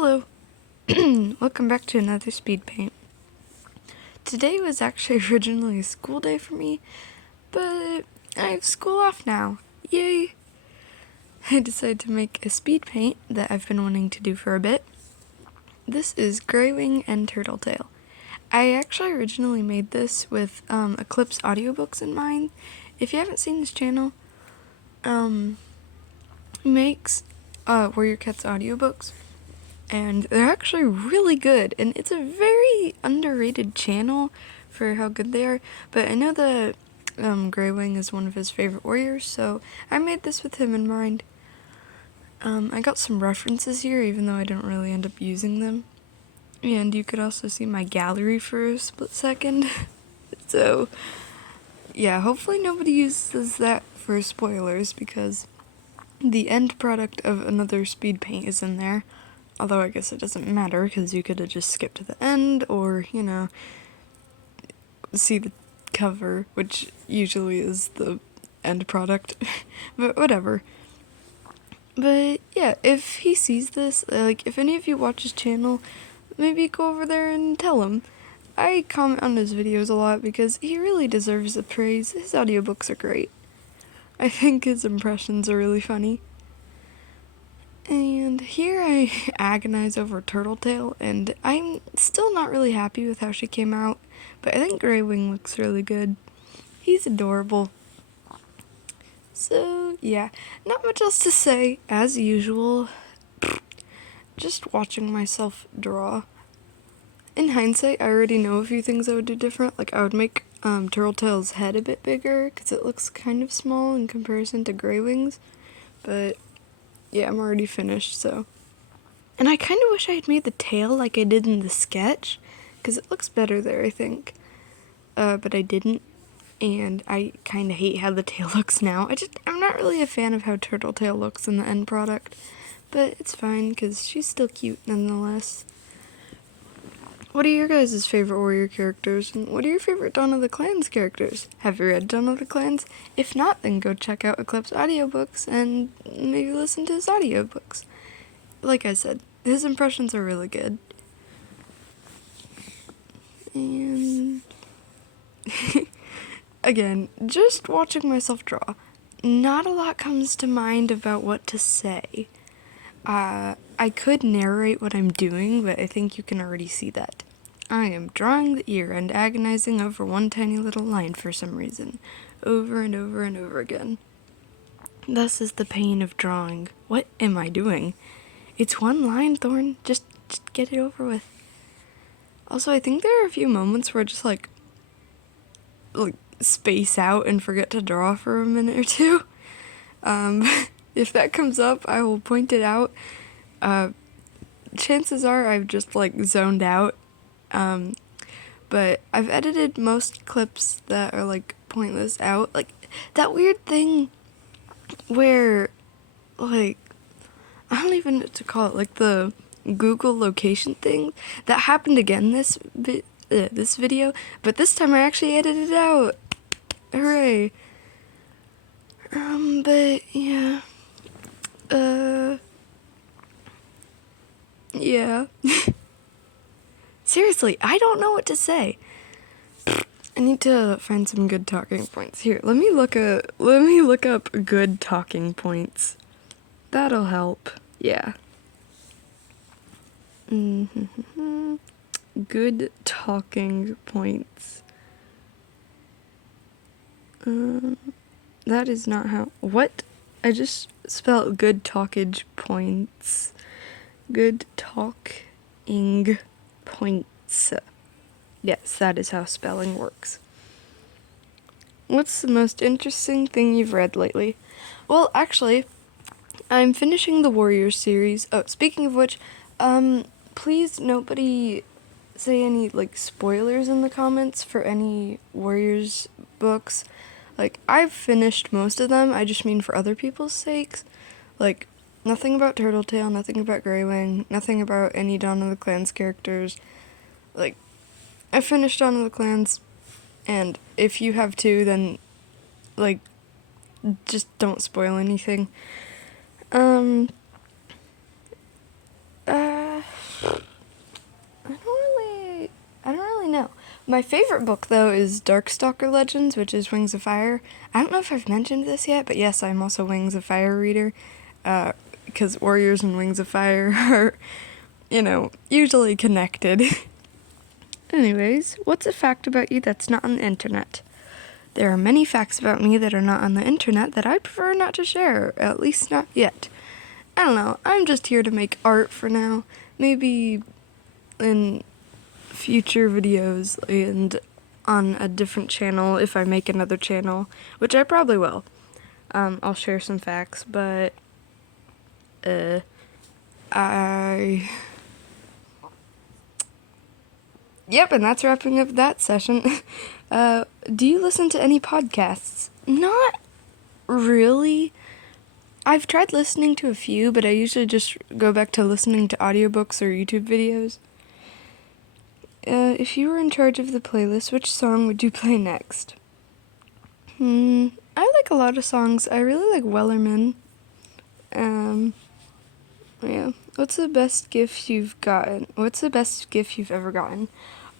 Hello, welcome back to another Speedpaint. Today was actually originally a school day for me, but I have school off now. Yay! I decided to make a speed paint that I've been wanting to do for a bit. This is Greywing and Turtletail. I actually originally made this with Eclipse audiobooks in mind. If you haven't seen this channel, he makes Warrior Cats audiobooks, and they're actually really good, and it's a very underrated channel for how good they are. But I know that Greywing is one of his favorite warriors, so I made this with him in mind. I got some references here, even though I didn't really end up using them. And you could also see my gallery for a split second. So, yeah, hopefully nobody uses that for spoilers, because the end product of another speed paint is in there. Although I guess it doesn't matter, because you could have just skipped to the end, or, see the cover, which usually is the end product. But whatever. But yeah, if he sees this, if any of you watch his channel, maybe go over there and tell him. I comment on his videos a lot because he really deserves the praise. His audiobooks are great. I think his impressions are really funny. And here I agonize over Turtletail, and I'm still not really happy with how she came out, but I think Greywing looks really good. He's adorable. So, yeah, not much else to say, as usual. Just watching myself draw. In hindsight, I already know a few things I would do different. Like, I would make Turtletail's head a bit bigger, because it looks kind of small in comparison to Greywing's. But, yeah, I'm already finished, so. And I kind of wish I had made the tail like I did in the sketch, because it looks better there, I think. But I didn't. And I kind of hate how the tail looks now. I'm not really a fan of how Turtletail looks in the end product, but it's fine, because she's still cute nonetheless. What are your guys' favorite warrior characters, and what are your favorite Dawn of the Clans characters? Have you read Dawn of the Clans? If not, then go check out Eclipse audiobooks, and maybe listen to his audiobooks. Like I said, his impressions are really good. And again, just watching myself draw, not a lot comes to mind about what to say. I could narrate what I'm doing, but I think you can already see that. I am drawing the ear and agonizing over one tiny little line for some reason, over and over and over again. Thus is the pain of drawing. What am I doing? It's one line, Thorn. Just get it over with. Also, I think there are a few moments where I just like space out and forget to draw for a minute or two. If that comes up, I will point it out. Chances are I've just zoned out. But I've edited most clips that are pointless out. That weird thing where I don't even know what to call it, the Google location thing. That happened again this video, but this time I actually edited it out. Hooray. But yeah. Yeah. Seriously, I don't know what to say. I need to find some good talking points. Here, let me look up good talking points. That'll help. Yeah. Good talking points. That is not how. What? I just spelled good talkage points. Good talking points. Yes, that is how spelling works. What's the most interesting thing you've read lately? Well, actually, I'm finishing the Warriors series. Oh, speaking of which, please nobody say any spoilers in the comments for any Warriors books. I've finished most of them, I just mean for other people's sakes. Nothing about Turtletail, nothing about Greywing, nothing about any Dawn of the Clans characters. I finished Dawn of the Clans, and if you have too, then, just don't spoil anything. I don't really know. My favorite book, though, is Darkstalker Legends, which is Wings of Fire. I don't know if I've mentioned this yet, but yes, I'm also a Wings of Fire reader, because Warriors and Wings of Fire are, usually connected. Anyways, what's a fact about you that's not on the internet? There are many facts about me that are not on the internet that I prefer not to share, at least not yet. I don't know, I'm just here to make art for now. Maybe in future videos and on a different channel if I make another channel, which I probably will. I'll share some facts, but Yep, and that's wrapping up that session. Do you listen to any podcasts? Not really. I've tried listening to a few, but I usually just go back to listening to audiobooks or YouTube videos. If you were in charge of the playlist, which song would you play next? I like a lot of songs. I really like Wellerman. Yeah. What's the best gift you've gotten? What's the best gift you've ever gotten?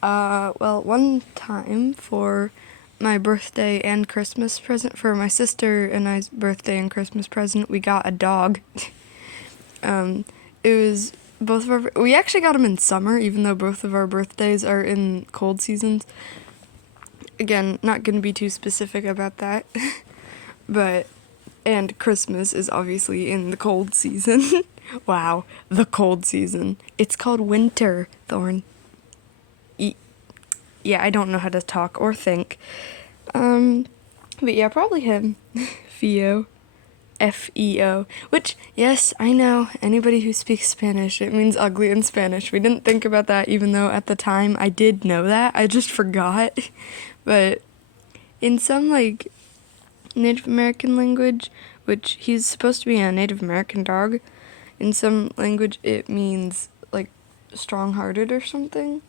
Well, one time for my birthday and Christmas present, for my sister and I's birthday and Christmas present, we got a dog. It was we actually got him in summer, even though both of our birthdays are in cold seasons. Again, not gonna be too specific about that, and Christmas is obviously in the cold season. Wow, the cold season. It's called winter, Thorn. Yeah, I don't know how to talk or think. But yeah, probably him. Feo. Feo. Which, yes, I know, anybody who speaks Spanish, it means ugly in Spanish. We didn't think about that, even though at the time I did know that. I just forgot. But in some, Native American language, which he's supposed to be a Native American dog, in some language it means, strong-hearted or something.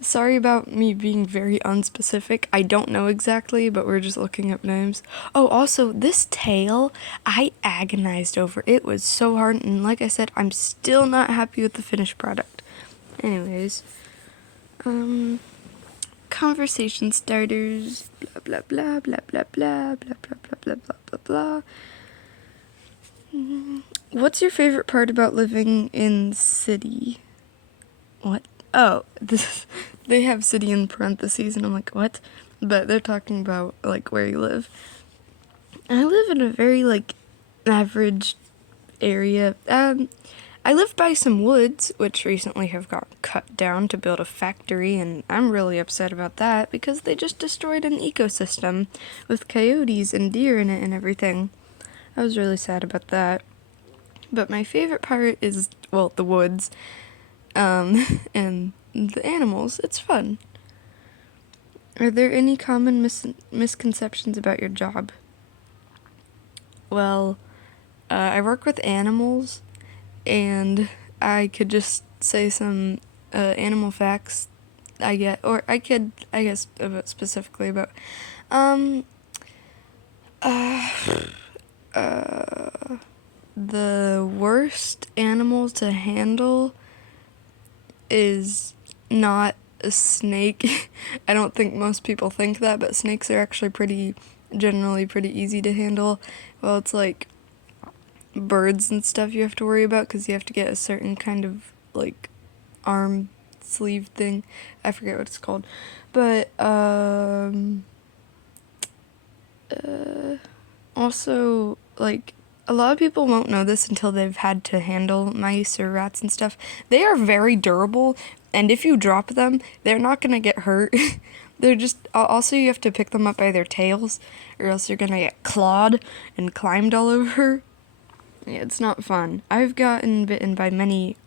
Sorry about me being very unspecific. I don't know exactly, but we're just looking up names. Oh, also, this tail, I agonized over. It was so hard, and like I said, I'm still not happy with the finished product. Anyways, conversation starters, blah, blah, blah, blah, blah, blah, blah, blah, blah, blah, blah, blah, blah. What's your favorite part about living in city? What? Oh, they have city in parentheses, and I'm like, what? But they're talking about, where you live. I live in a very, average area. I live by some woods, which recently have got cut down to build a factory, and I'm really upset about that, because they just destroyed an ecosystem with coyotes and deer in it and everything. I was really sad about that. But my favorite part is, the woods. And the animals. It's fun. Are there any common misconceptions about your job? Well, I work with animals, and I could just say some animal facts I guess, specifically about, the worst animal to handle is not a snake. I don't think most people think that, but snakes are actually generally pretty easy to handle. Well, it's birds and stuff you have to worry about, because you have to get a certain kind of, arm sleeve thing. I forget what it's called. But, also, a lot of people won't know this until they've had to handle mice or rats and stuff. They are very durable, and if you drop them, they're not gonna get hurt. They're just, also you have to pick them up by their tails, or else you're gonna get clawed and climbed all over. Yeah, it's not fun. I've gotten bitten by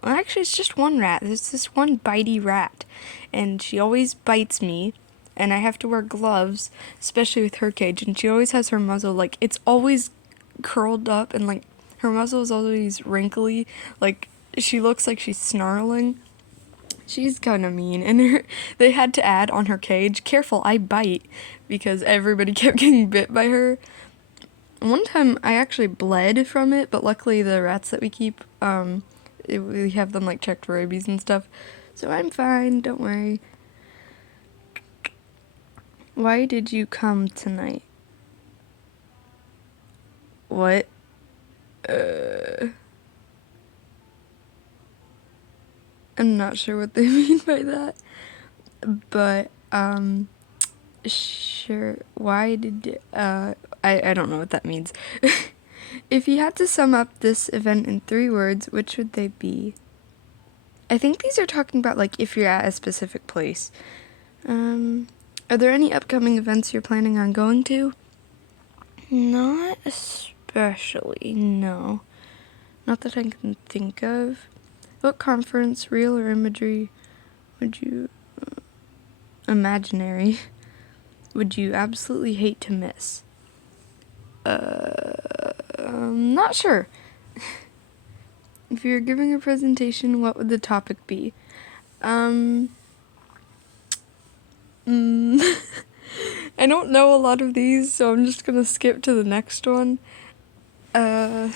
actually it's just one rat. There's this one bitey rat, and she always bites me, and I have to wear gloves, especially with her cage, and she always has her muzzle, it's always curled up, and her muzzle is always wrinkly, she looks like she's snarling. She's kind of mean, and they had to add on her cage, "Careful, I bite," because everybody kept getting bit by her. One time I actually bled from it, but luckily the rats that we keep, we have them like checked for rabies and stuff. So I'm fine, don't worry. Why did you come tonight? What? I'm not sure what they mean by that. But, sure. Why did, I don't know what that means. If you had to sum up this event in 3 words, which would they be? I think these are talking about, like, if you're at a specific place. Are there any upcoming events you're planning on going to? Not especially, no. Not that I can think of. What conference, real or imagery, would you... imaginary, would you absolutely hate to miss? Not sure. If you were giving a presentation, what would the topic be? I don't know a lot of these, so I'm just gonna skip to the next one. How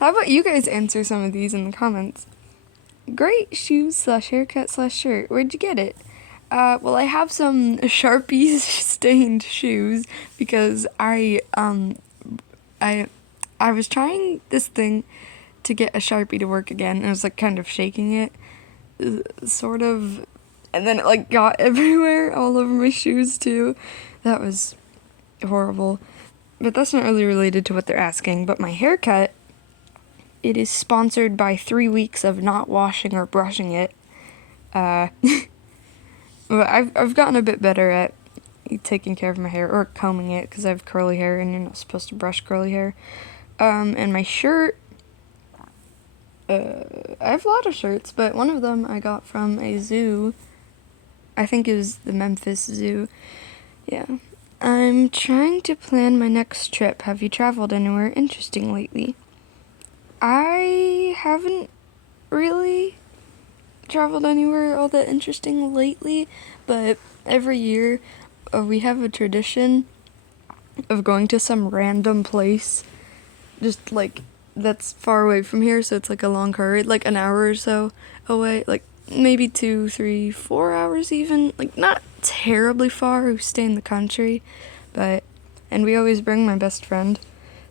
about you guys answer some of these in the comments? Great shoes / haircut / shirt. Where'd you get it? Well, I have some Sharpie stained shoes because I was trying this thing to get a Sharpie to work again, and I was like kind of shaking it, sort of, and then it like got everywhere, all over my shoes too. That was horrible. But that's not really related to what they're asking. But my haircut, it is sponsored by 3 weeks of not washing or brushing it. But I've gotten a bit better at taking care of my hair, or combing it, because I have curly hair and you're not supposed to brush curly hair. And my shirt, I have a lot of shirts, but one of them I got from a zoo. I think it was the Memphis Zoo. Yeah. I'm trying to plan my next trip. Have you traveled anywhere interesting lately? I haven't really traveled anywhere all that interesting lately, but every year we have a tradition of going to some random place, just like that's far away from here, so it's like a long car ride, like an hour or so away, like maybe 2, 3, 4 hours even, like not terribly far. We stay in the country, and we always bring my best friend,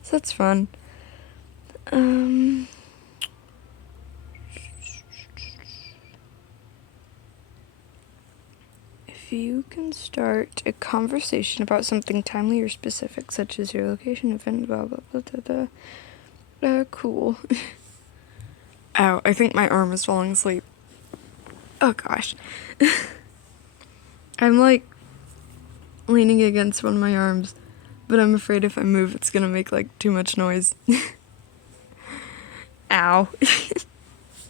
so that's fun. If you can start a conversation about something timely or specific, such as your location, event, blah, blah, blah, blah, blah. Cool. Ow, I think my arm is falling asleep. Oh gosh. I'm like leaning against one of my arms, but I'm afraid if I move it's gonna make like too much noise. Ow.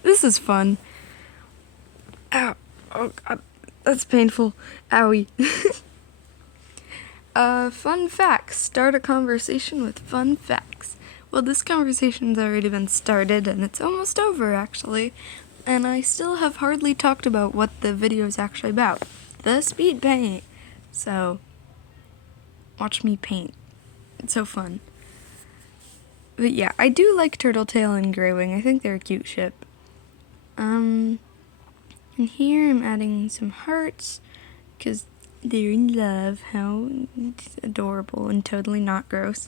This is fun. Ow. Oh god. That's painful. Owie. Fun facts. Start a conversation with fun facts. Well, this conversation's already been started, and it's almost over, actually. And I still have hardly talked about what the video is actually about. The speed paint. So, watch me paint. It's so fun. But yeah, I do like Turtletail and Greywing. I think they're a cute ship. And here I'm adding some hearts, because they're in love. How adorable and totally not gross.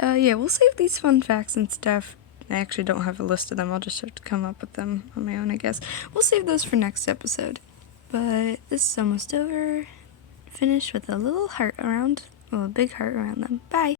Yeah, we'll save these fun facts and stuff. I actually don't have a list of them. I'll just have to come up with them on my own, I guess. We'll save those for next episode. But this is almost over. Finish with a little heart around, well, a big heart around them. Bye!